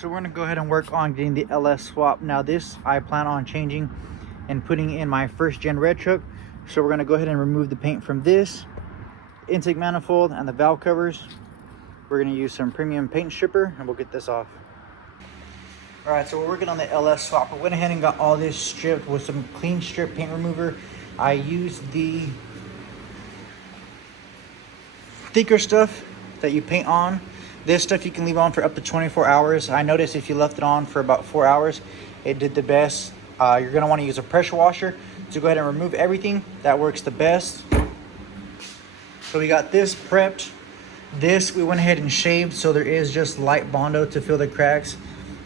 So we're gonna go ahead and work on getting the LS swap. Now this I plan on changing and putting in my first gen red truck. So we're gonna go ahead and remove the paint from this intake manifold and the valve covers. We're gonna use some premium paint stripper and we'll get this off. All right, so we're working on the LS swap. I went ahead and got all this stripped with some clean strip paint remover. I used the thicker stuff that you paint on. This stuff you can leave on for up to 24 hours. I noticed if you left it on for about 4 hours, it did the best. You're gonna wanna use a pressure washer to go ahead and remove everything. That works the best. So we got this prepped. This we went ahead and shaved, so there is just light Bondo to fill the cracks.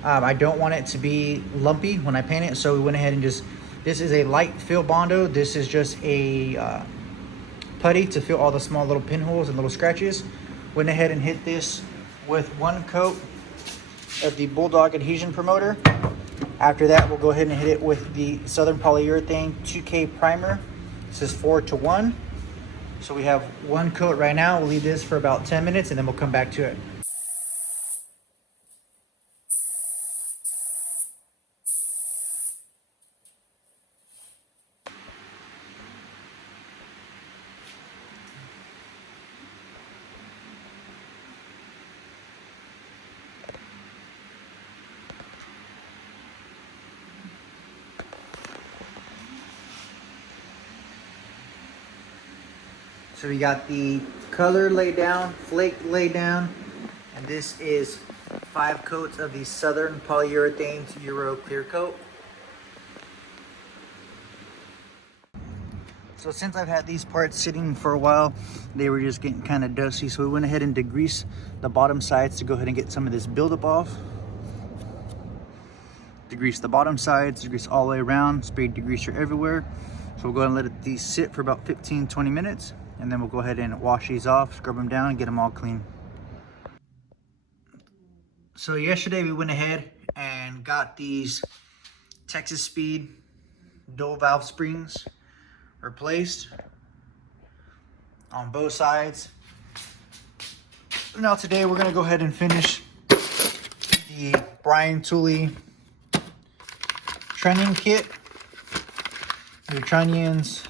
I don't want it to be lumpy when I paint it, so we went ahead and just, this is a light fill Bondo. This is just a putty to fill all the small little pinholes and little scratches. Went ahead and hit this with one coat of the Bulldog adhesion promoter. After that, we'll go ahead and hit it with the Southern Polyurethane 2K primer. This is 4-to-1. So we have one coat right now. We'll leave this for about 10 minutes and then we'll come back to it. So we got the color laid down, flake laid down, and this is 5 coats of the Southern Polyurethane Euro Clear Coat. So since I've had these parts sitting for a while, they were just getting kind of dusty. So we went ahead and degreased the bottom sides to go ahead and get some of this buildup off. Degrease the bottom sides, degrease all the way around, spray degreaser everywhere. So we'll go ahead and let these sit for about 15-20 minutes. And then we'll go ahead and wash these off, scrub them down, and get them all clean. So yesterday we went ahead and got these Texas Speed dual valve springs replaced on both sides. Now today we're gonna go ahead and finish the Brian Tooley trunnion kit. Your trunnions,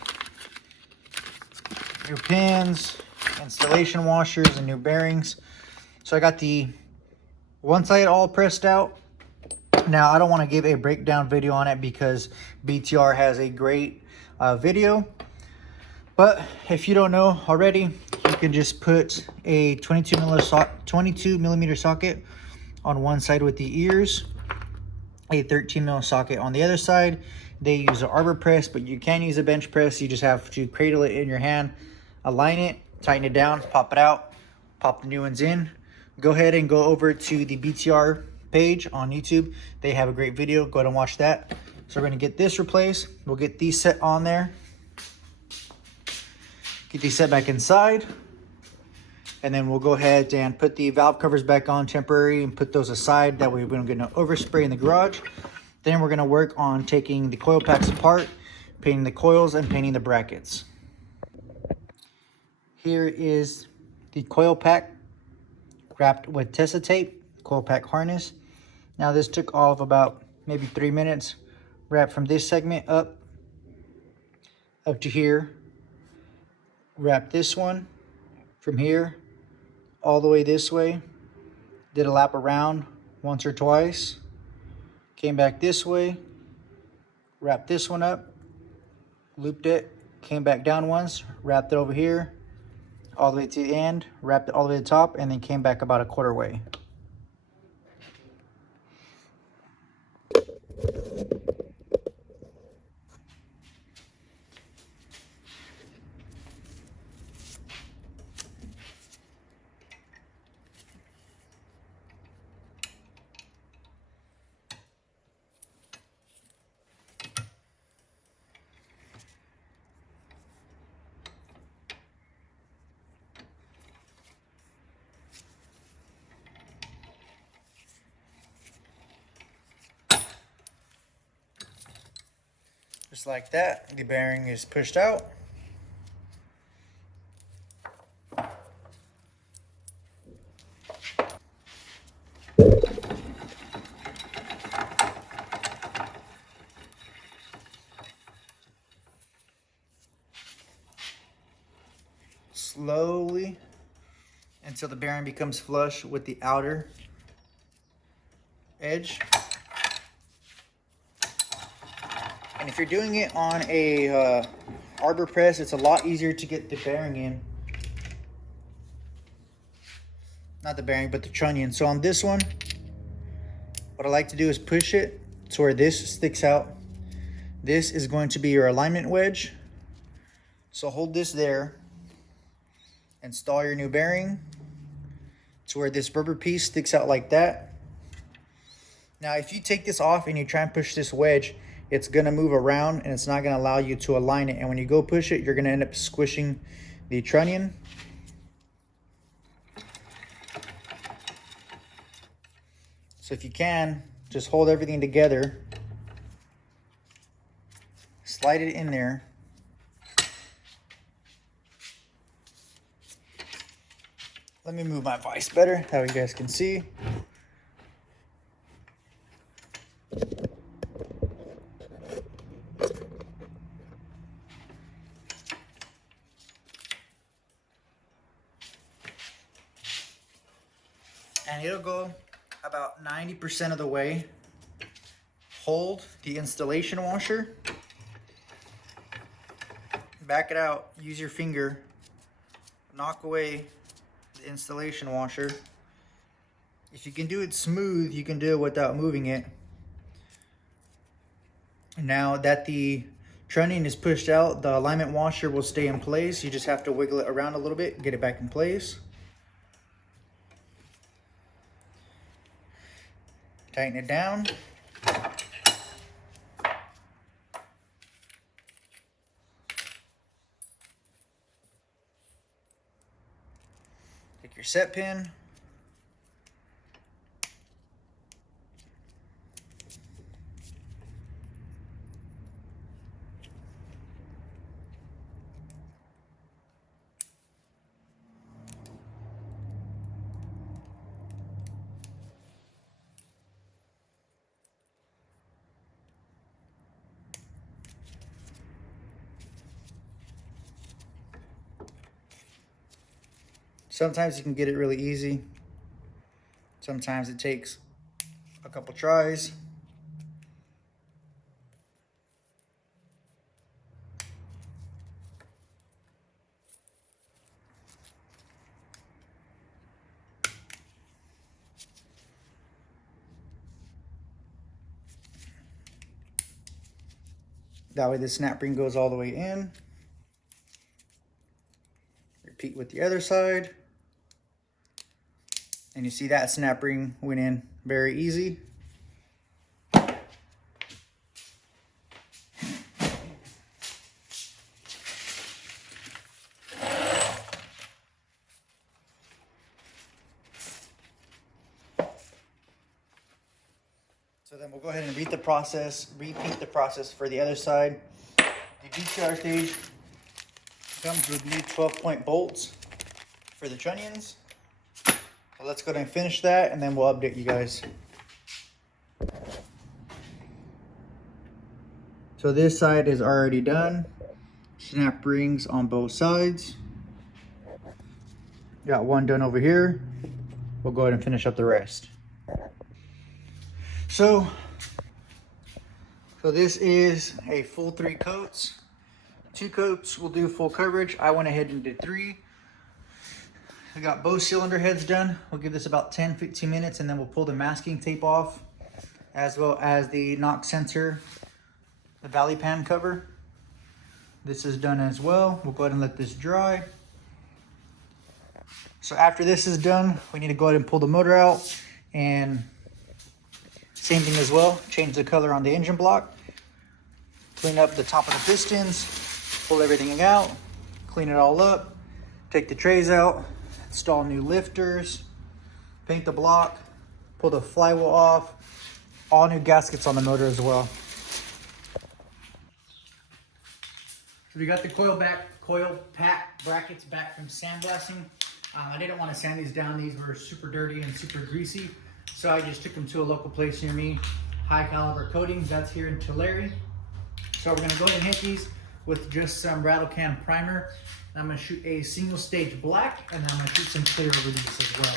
your pins, installation washers, and new bearings. So I got the one side all pressed out. Now I don't want to give a breakdown video on it because BTR has a great video, but if you don't know already, you can just put a 22 millimeter socket on one side with the ears, a 13 mil socket on the other side. They use an arbor press, but you can use a bench press. You just have to cradle it in your hand, align it, tighten it down, pop it out, pop the new ones in. Go ahead and go over to the BTR page on YouTube. They have a great video. Go ahead and watch that. So we're going to get this replaced. We'll get these set on there. Get these set back inside. And then we'll go ahead and put the valve covers back on temporary and put those aside. That way we don't get no overspray in the garage. Then we're going to work on taking the coil packs apart, painting the coils, and painting the brackets. Here is the coil pack wrapped with Tesa tape, coil pack harness. Now this took off about maybe 3 minutes. Wrap from this segment up to here. Wrap this one from here all the way this way. Did a lap around once or twice. Came back this way. Wrapped this one up. Looped it. Came back down once. Wrapped it over here all the way to the end, wrapped it all the way to the top, and then came back about a quarter way. Just like that, the bearing is pushed out. slowly until the bearing becomes flush with the outer edge. And if you're doing it on a arbor press, it's a lot easier to get the bearing in. Not the bearing, but the trunnion. So on this one, what I like to do is push it to where this sticks out. This is going to be your alignment wedge. So hold this there. Install your new bearing to where this rubber piece sticks out like that. Now, if you take this off and you try and push this wedge, it's going to move around and it's not going to allow you to align it. And when you go push it, you're going to end up squishing the trunnion. So if you can, just hold everything together. Slide it in there. Let me move my vise better, that way you guys can see. And it'll go about 90% of the way. Hold the installation washer. Back it out, use your finger, knock away the installation washer. If you can do it smooth, you can do it without moving it. Now that the trunnion is pushed out, the alignment washer will stay in place. You just have to wiggle it around a little bit, get it back in place. Tighten it down. Take your set pin. Sometimes you can get it really easy. Sometimes it takes a couple tries. That way the snap ring goes all the way in. Repeat with the other side. And you see that snap ring went in very easy. So then we'll go ahead and repeat the process for the other side. The GTR stage comes with new 12-point bolts for the trunnions. So let's go ahead and finish that and then we'll update you guys. So this side is already done. Snap rings on both sides. Got one done over here. We'll go ahead and finish up the rest. So this is a full 3 coats. 2 coats will do full coverage. I went ahead and did 3. We got both cylinder heads done. We'll give this about 10-15 minutes and then we'll pull the masking tape off, as well as the knock sensor, the valley pan cover. This is done as well. We'll go ahead and let this dry. So after this is done, we need to go ahead and pull the motor out, and same thing as well, change the color on the engine block, clean up the top of the pistons, pull everything out, clean it all up, take the trays out, install new lifters, paint the block, pull the flywheel off, all new gaskets on the motor as well. So we got the coil pack brackets back from sandblasting. I didn't want to sand these down. These were super dirty and super greasy. So I just took them to a local place near me, High Caliber Coatings. That's here in Tulare. So we're gonna go ahead and hit these with just some rattle can primer. I'm going to shoot a single stage black, and then I'm going to shoot some clear over these as well.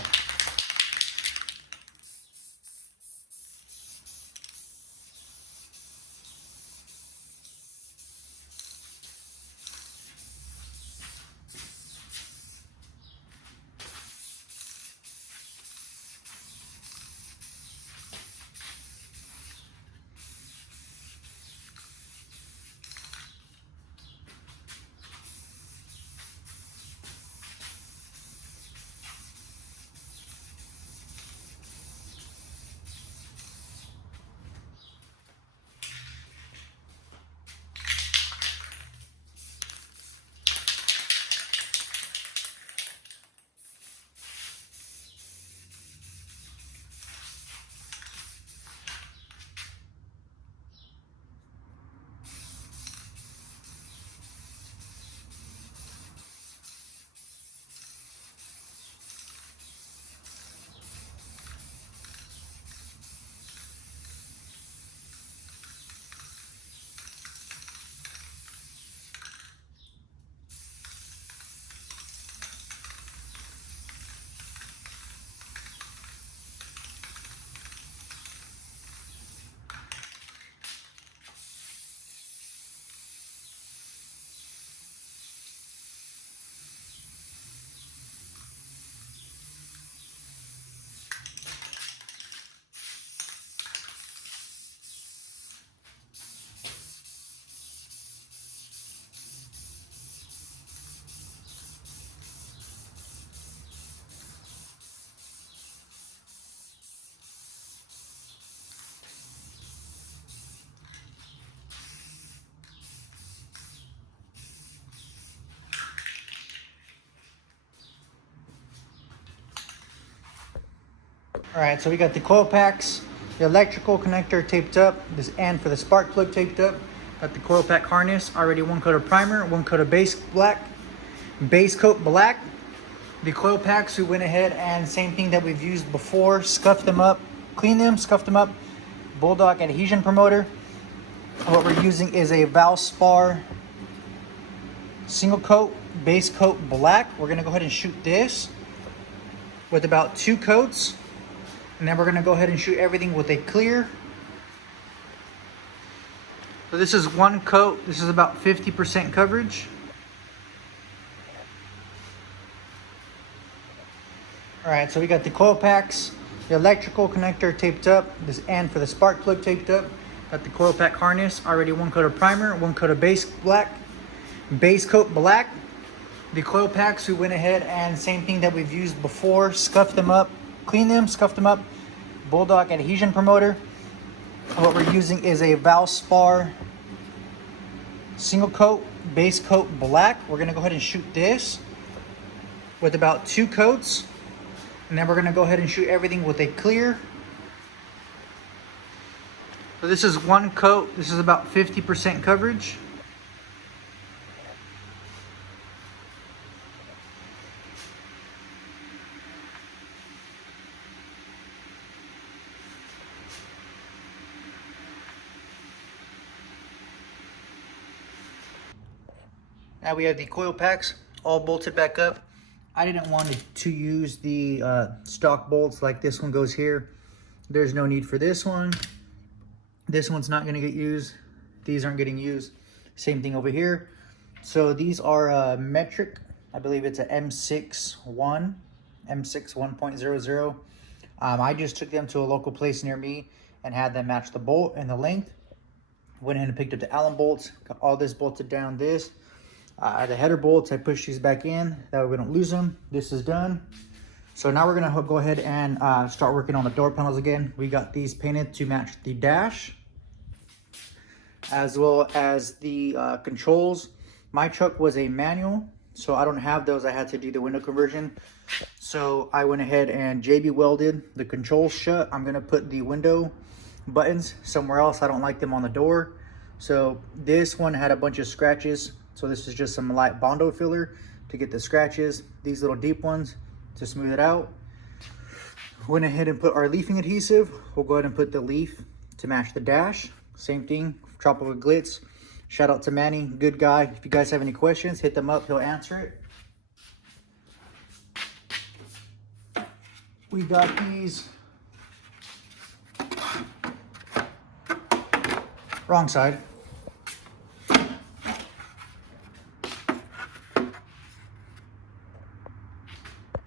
All right, so we got the coil packs, the electrical connector taped up, this end for the spark plug taped up. Got the coil pack harness, already one coat of primer, one coat of base coat black. The coil packs, we went ahead and same thing that we've used before, scuffed them up, cleaned them, scuffed them up. Bulldog adhesion promoter. What we're using is a Valspar single coat, base coat black. We're gonna go ahead and shoot this with about 2 coats. And then we're gonna go ahead and shoot everything with a clear. So this is 1 coat. This is about 50% coverage. All right, so we got the coil packs, the electrical connector taped up, this end for the spark plug taped up. Got the coil pack harness, already one coat of primer, one coat of base coat black. The coil packs, we went ahead and same thing that we've used before, scuffed them up, cleaned them, scuffed them up. Bulldog adhesion promoter. What we're using is a Valspar single coat, base coat black. We're gonna go ahead and shoot this with about 2 coats. And then we're gonna go ahead and shoot everything with a clear. So this is 1 coat. This is about 50% coverage. Now we have the coil packs all bolted back up. I didn't want to use the stock bolts like this one goes here. There's no need for this one. This one's not gonna get used. These aren't getting used. Same thing over here. So these are metric. I believe it's a M6 1.00. I just took them to a local place near me and had them match the bolt and the length. Went ahead and picked up the Allen bolts, got all this bolted down this. The header bolts, I push these back in, that way we don't lose them. This is done. So now we're gonna go ahead and start working on the door panels again. We got these painted to match the dash, as well as the controls. My truck was a manual, so I don't have those. I had to do the window conversion. So I went ahead and JB welded the controls shut. I'm gonna put the window buttons somewhere else. I don't like them on the door. So this one had a bunch of scratches. So this is just some light Bondo filler to get the scratches. These little deep ones to smooth it out. Went ahead and put our leafing adhesive. We'll go ahead and put the leaf to match the dash. Same thing, Tropical Glitz. Shout out to Manny, good guy. If you guys have any questions, hit them up, he'll answer it. We got these. Wrong side.